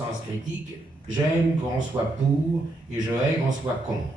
Sens critique, j'aime qu'on soit pour et je hais qu'on soit contre.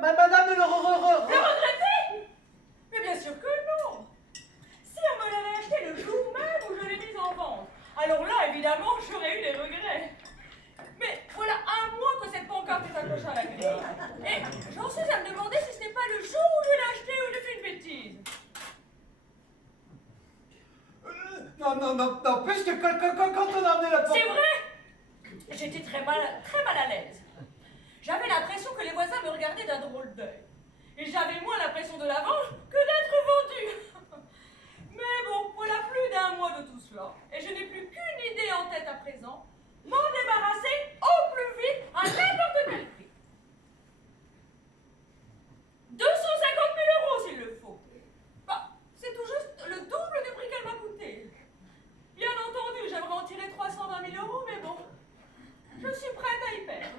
Madame le regretter? Mais bien sûr que non. Si on me l'avait acheté le jour même où je l'ai mise en vente, alors là, évidemment, j'aurais eu des regrets. Mais voilà un mois que cette pancarte est accrochée à la grille. Et j'en suis à me demander si ce n'est pas le jour où je l'ai acheté ou j'ai fait une bêtise. Non, puisque quand on a amené la pancarte... C'est vrai. J'étais très mal à l'aise. J'avais l'impression que les voisins me regardaient d'un drôle d'œil. Et j'avais moins l'impression de la vendre que d'être vendue. Mais bon, voilà plus d'un mois de tout cela. Et je n'ai plus qu'une idée en tête à présent. M'en débarrasser au plus vite à n'importe quel prix. 250 000 € s'il le faut. Bah, c'est tout juste le double du prix qu'elle m'a coûté. Bien entendu, j'aimerais en tirer 320 000 €, mais bon, je suis prête à y perdre.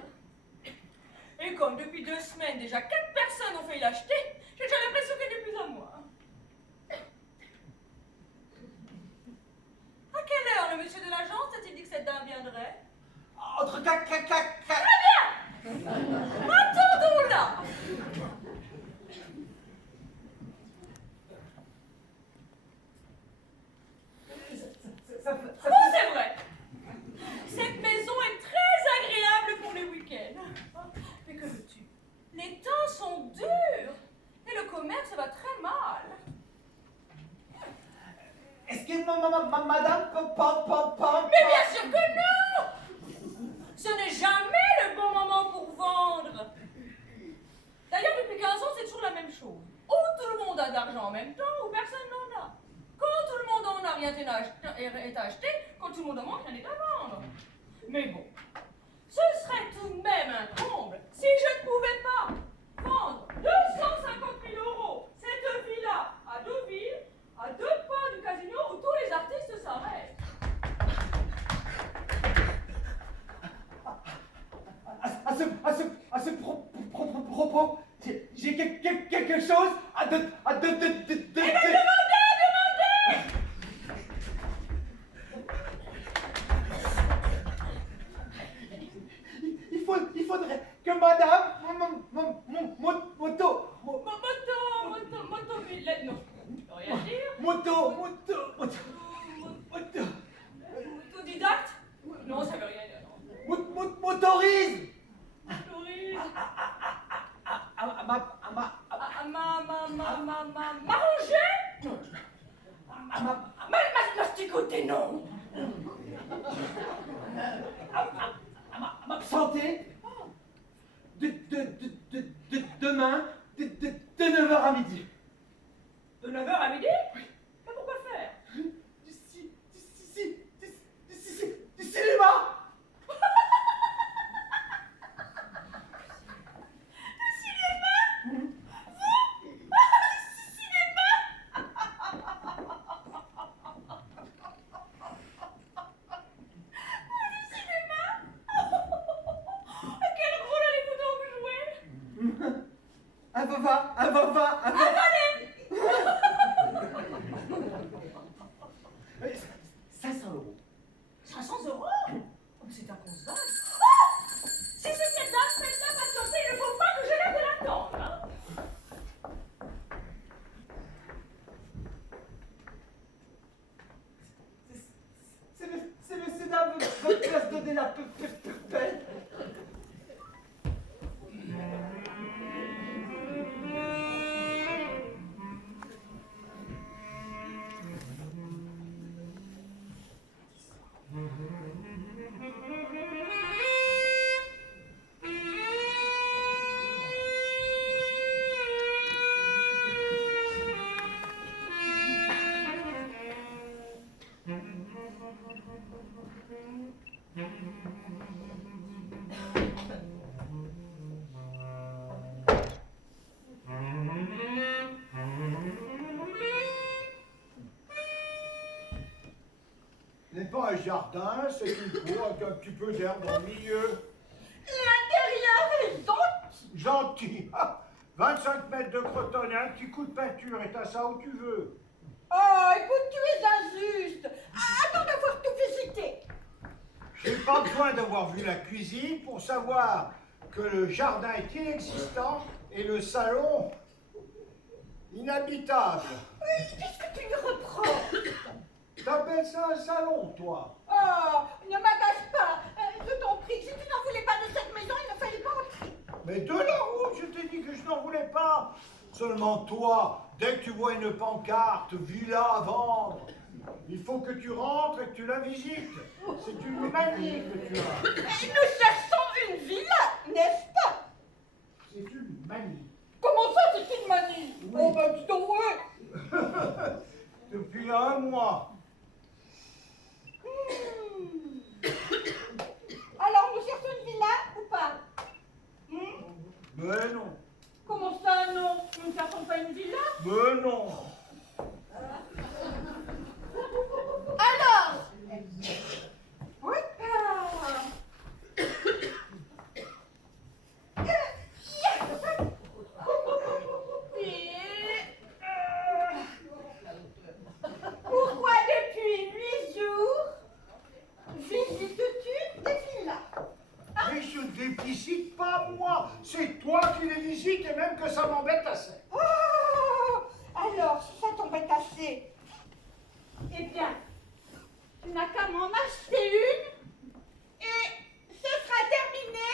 Et comme depuis 2 semaines, déjà 4 personnes ont failli l'acheter, j'ai déjà l'impression qu'elle n'est plus à moi. À quelle heure le monsieur de l'agence a-t-il dit que cette dame viendrait? Entre Très bien. Attendons là. Oh, c'est vrai. Cette maison est très agréable pour les week-ends. Mais que veux-tu? Les temps sont durs et le commerce va très mal. Est-ce que madame peut... Mais bien sûr que non! Ce n'est jamais le bon moment pour vendre. D'ailleurs, depuis 15 ans, c'est toujours la même chose. Ou tout le monde a d'argent en même temps, ou personne n'en a. Quand tout le monde en a, rien est à acheter. Quand tout le monde en manque, rien n'est à vendre. Mais bon, ce serait tout de même un comble si je ne pouvais pas vendre 250 000 € cette villa à Deauville, à 2 pas du casino où tous les artistes s'arrêtent. À ce propos, j'ai quelque chose à Eh bien, demandez! Il faudrait que madame, Motovillette, non, je peux rien dire. Autodidacte? Non, ça veut rien dire, non. motorise M'arranger? Non. Masticoter, non. à m'absenter demain, de 9 heures à midi. De 9 heures à midi? Oui. Mais pourquoi faire? Du cinéma. Un bova, un bova, un bova. 500 euros. 500 euros? Oh, mais c'est inconcevable. Oh, si c'est cette dame, faites-la patienter, il ne faut pas que je l'aide de l'attendre. Hein. C'est monsieur dame, votre place de la peine. N'est pas un jardin, c'est une cour avec un petit peu d'herbe dans le milieu. L'intérieur est gentil. Gentil. 25 mètres de cretonne et un petit coup de peinture, et t'as ça où tu veux. Oh, écoute, tu es injuste. Attends d'avoir tout visité. J'ai pas besoin d'avoir vu la cuisine pour savoir que le jardin est inexistant et le salon inhabitable. Oui, qu'est-ce que tu lui reproches? T'appelles ça un salon, toi? Oh, ne m'agace pas. Je t'en prie, si tu n'en voulais pas de cette maison, il ne fallait pas entrer. Mais de là où je t'ai dit que je n'en voulais pas. Seulement toi, dès que tu vois une pancarte, villa à vendre, il faut que tu rentres et que tu la visites. C'est une manie que tu as. Nous cherchons une villa, n'est-ce pas? C'est une manie. Comment ça, c'est une manie? Oui. Oh, ben dis donc, ouais. Depuis un mois. Alors, nous cherchons une villa ou pas? Mais non. Comment ça, non? Nous ne cherchons pas une villa? Mais non. Alors? Oui. Pourquoi depuis 8 jours visites-tu des villas? Mais je ne les visite pas, moi. C'est toi qui les visites et même que ça m'embête assez. Oh, alors, si ça t'embête assez, eh bien, tu n'as qu'à m'en acheter une et ce sera terminé.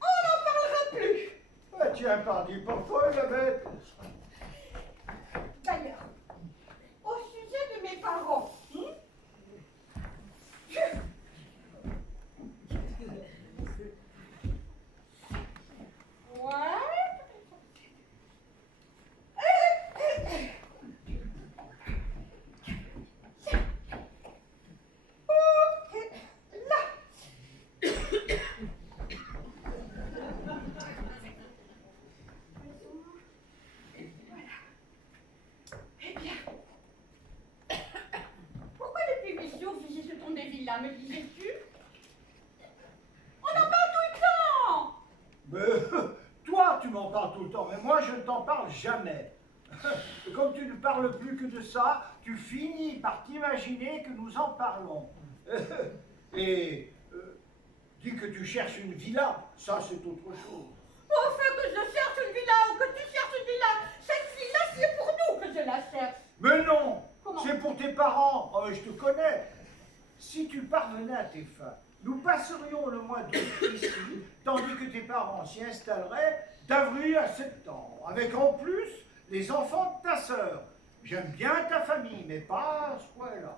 On n'en parlera plus. Ah, tiens, pardi, pas folle, la bête. D'ailleurs, au sujet de mes parents, pourquoi depuis 8 jours visite-t-on des villas, me disais-tu? On en parle tout le temps. Mais toi, tu m'en parles tout le temps, mais moi, je ne t'en parle jamais. Et comme tu ne parles plus que de ça, tu finis par t'imaginer que nous en parlons. Et dis que tu cherches une villa, ça c'est autre chose. Enfin que je cherche une villa ou que tu cherches une villa, cette villa c'est pour nous que je la cherche. Mais non, Comment? c'est pour tes parents. Oh, je te connais. Si tu parvenais à tes fins, nous passerions le mois d'août ici, tandis que tes parents s'y installeraient d'avril à septembre, avec en plus les enfants de ta sœur. J'aime bien ta famille, mais pas à ce point-là.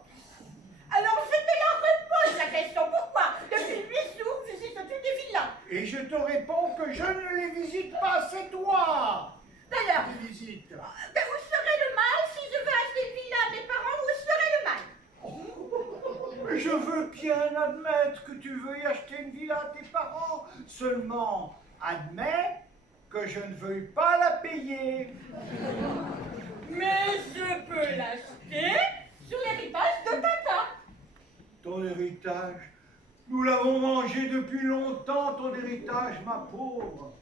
Alors je te la repose la question. Pourquoi depuis 8 jours visites-tu vu des villas. Et je te réponds que je ne les visite pas, c'est toi D'ailleurs, qui les visites. ben, où serait le mal si je veux acheter une villa à mes parents? Où serait le mal? Mais je veux bien admettre que tu veux y acheter une villa à tes parents. Seulement, admets que je ne veuille pas la payer. Mais je peux l'acheter sur l'héritage de Tata. Ton héritage, nous l'avons mangé depuis longtemps, ton héritage, ma pauvre.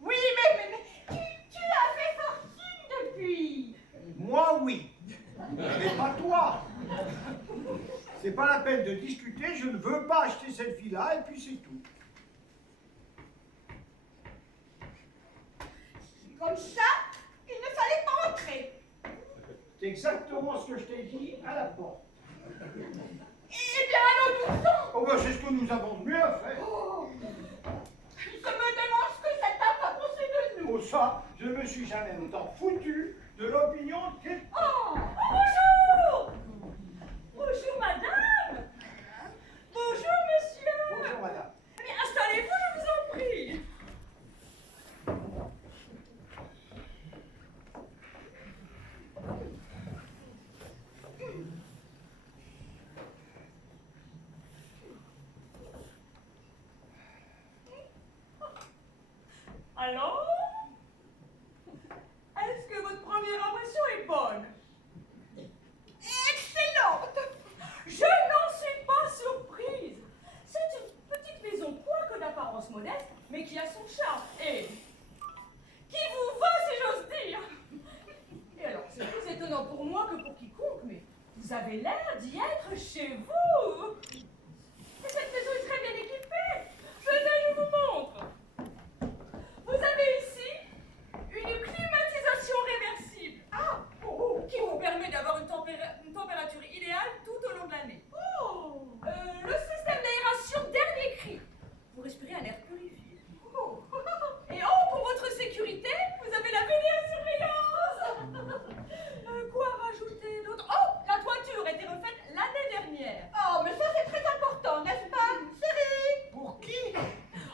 Oui, mais tu as fait fortune depuis. Moi, oui, mais pas toi. C'est pas la peine de discuter, je ne veux pas acheter cette villa et puis c'est tout. Comme ça, il ne fallait pas entrer. C'est exactement ce que je t'ai dit à la porte. Eh bien, allons-nous-en. Oh ben c'est ce que nous avons de mieux à faire. Oh, je me demande ce que cette dame va penser de nous. Oh ça, je ne me suis jamais autant foutu de l'opinion de quelqu'un. Oh, bonjour. Bonjour, madame. Bonjour, monsieur. Bonjour madame. Mais installez-vous, je vous en prie. Alors, est-ce que votre première impression est bonne? Excellente. Je n'en suis pas surprise. C'est une petite maison, quoique d'apparence modeste, mais qui a son charme et qui vous va, si j'ose dire. Et alors, c'est plus étonnant pour moi que pour quiconque, mais vous avez l'air d'y être chez vous. Et cette maison est très bien équipée. Venez, je vous montre. Vous avez ici une climatisation réversible. Ah, qui vous permet d'avoir une température idéale tout au long de l'année. Le système d'aération dernier cri. Vous respirez un air purifié. Et pour votre sécurité, vous avez la vidéosurveillance. Quoi rajouter d'autre? Oh, la toiture a été refaite l'année dernière. Oh, mais ça c'est très important, n'est-ce pas, chérie? Pour qui?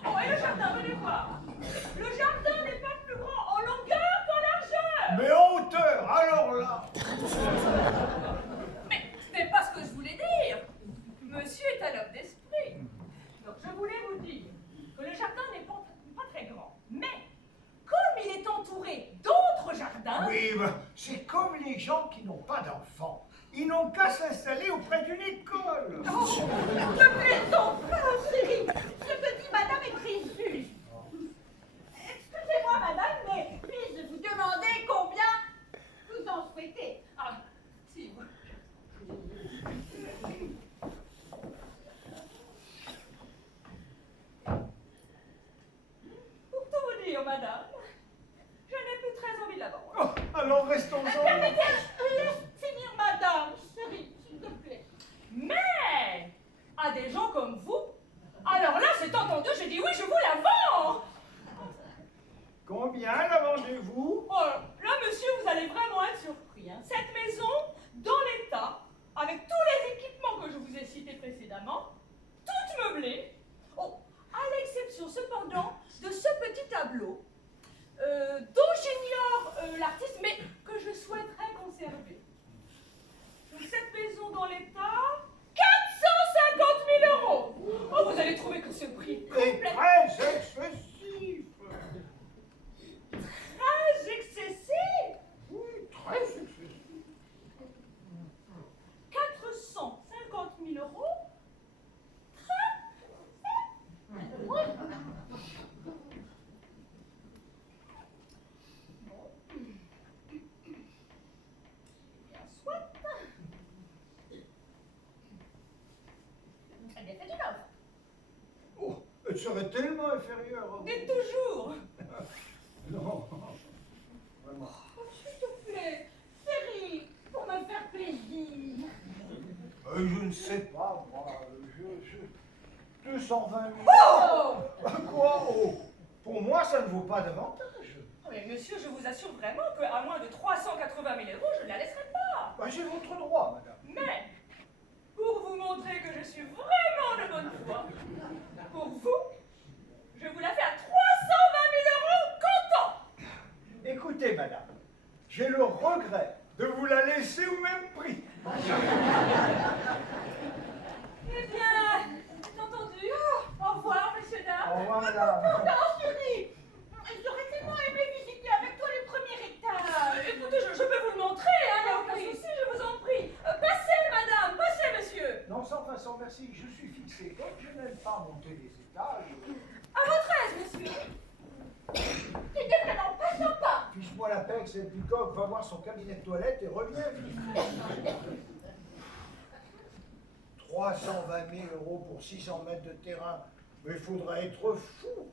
Oh, et le jardin, venez voir. Le jardin n'est pas plus grand en longueur qu'en largeur. Mais en hauteur, alors là. Mais ce n'est pas ce que je voulais dire. Monsieur est un homme d'esprit. Donc je voulais vous dire que le jardin n'est pas très grand. Mais comme il est entouré d'autres jardins... Oui, ben, c'est comme les gens qui n'ont pas d'enfants. Ils n'ont qu'à s'installer auprès d'une école. Oh, ne plaisons pas, chérie. Ce que dit madame est très juste. Excusez-moi, madame, mais puis-je vous demander combien vous en souhaitez? Ah, si. Pour tout vous dire, madame, je n'ai plus très envie de la vendre. Oh, alors restons-en. Permettez, laisse finir madame, chérie, s'il te plaît. Mais à des gens comme vous, alors là, c'est entendu, j'ai dit oui, je vous la vends. Combien la vendez-vous? Oh, là, monsieur, vous allez vraiment être surpris. Hein. Cette maison, dans l'état, avec tous les équipements que je vous ai cités précédemment, toute meublée, oh, à l'exception cependant de ce petit tableau, dont j'ignore l'artiste, mais que je souhaiterais conserver. Donc, cette maison dans l'état, 450 000 €. Oh, vous allez trouver que ce prix est C'est complètement... très excessif. Très excessif. Oui, très excessif. 450 000 €. Bien, soit. Elle est fait une offre. Oh, elle serait tellement inférieure. à vous. Dites toujours. Non, vraiment. Oh, s'il te plaît, chérie, pour me faire plaisir. Je ne sais pas, moi. 220 000. Oh! Quoi? Oh, pour moi, ça ne vaut pas davantage. Mais monsieur, je vous assure vraiment qu'à moins de 380 000 €, je ne la laisserai pas. Bah, j'ai votre droit, madame. Mais, pour vous montrer que je suis vraiment de bonne foi, pour vous, Je vous la fais à 320 000 € comptant. Écoutez, madame, j'ai le regret de vous la laisser au même prix. Eh bien, c'est entendu. Au revoir, messieurs, dames. Au revoir, madame. Non, chérie, j'aurais tellement aimé visiter avec toi les premiers étages. Écoutez, je peux vous le montrer, hein, il n'y a aucun souci, je vous en prie. Passez, madame, passez, monsieur. Non, sans façon, merci, je suis fixé. Comme je n'aime pas monter les étages, À votre aise, monsieur. C'était vraiment pas sympa. fiche-moi la paix que cette bicoque va voir son cabinet de toilette et revient. 320 000 € pour 600 mètres de terrain. Mais il faudrait être fou.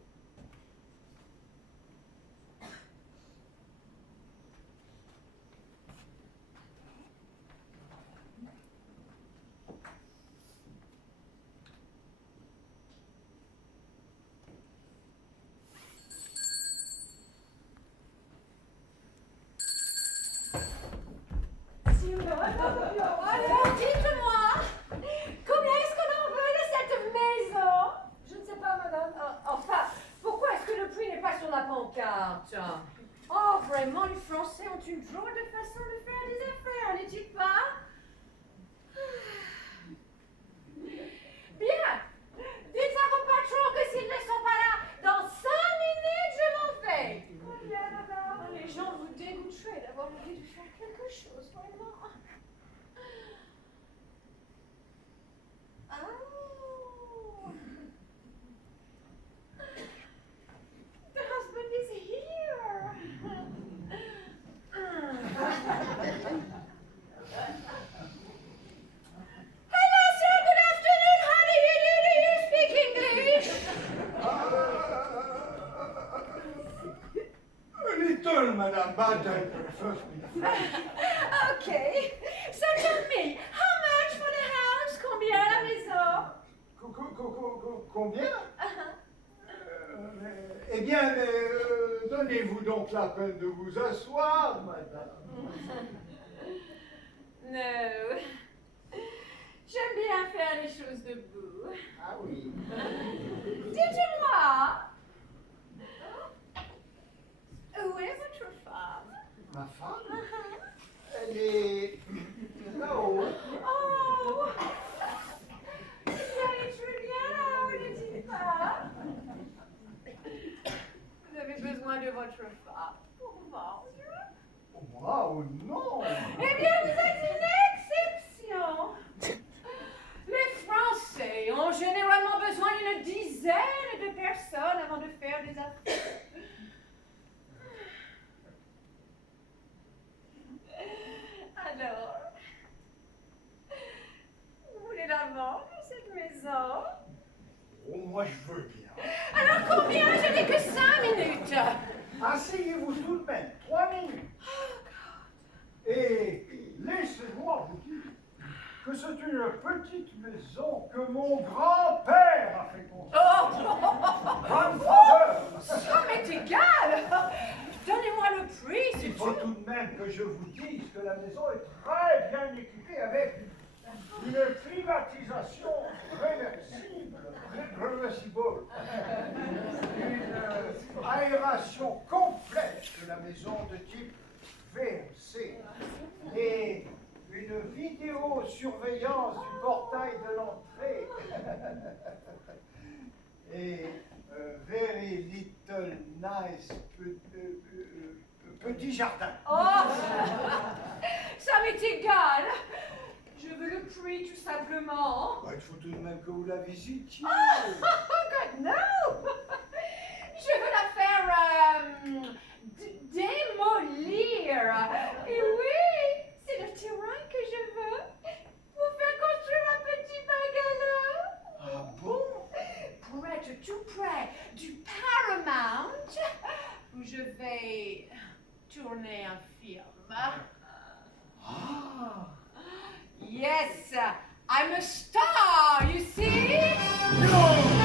Alors, dites-moi, combien est-ce qu'on en veut de cette maison? Je ne sais pas, madame. Enfin, pourquoi est-ce que le prix n'est pas sur la pancarte? Oh, vraiment, les Français ont une drôle de façon de faire des affaires, n'est-il pas? Bien, dites à vos patrons que s'ils ne sont pas là, dans 5 minutes, je m'en vais. Bien, madame. Les gens vous dégoûteraient d'avoir envie de faire quelque chose, vraiment. Oh. The husband is here. Hello, sir. Good afternoon. How do you do? Do you speak English? Little, madame, but I prefer Okay. So tell me, how much for the house? Combien la maison? Combien? Eh bien, donnez-vous donc la peine de vous asseoir, madame. No. J'aime bien faire les choses debout. Ah oui. Dites-moi, où est votre femme? Ma femme? Elle est là-haut. Oh, elle est très bien là-haut, n'est-il pas? Vous avez besoin de votre femme pour vendre? Moi, oh non! Eh bien, vous êtes une exception. Les Français ont généralement besoin d'une dizaine de personnes avant de faire des affaires. Alors, vous voulez la vendre, cette maison? Oh, moi, je veux bien. Alors combien? Je n'ai que 5 minutes. Asseyez-vous tout de même, 3 minutes. Et laissez-moi vous dire que c'est une petite maison que mon grand-père a fait construire. Grandfather. Ça m'est égal. Donnez-moi le prix, Il s'il faut vous plaît. tout de même que je vous dise que la maison est très bien équipée avec une climatisation réversible, une aération complète de la maison de type VRC et une vidéosurveillance du portail de l'entrée et very little nice petit jardin. Oh, ça m'est égal. Je veux le prix, tout simplement. Bah, il faut tout de même que vous la visitiez. Oh, God, no. Je veux la faire démolir. Et oui, c'est le terrain que je veux pour faire construire un petit bungalow. Ah bon? Pour être tout près du Paramount, où je vais tourner un film. Ah! Yes, I'm a star, you see? No!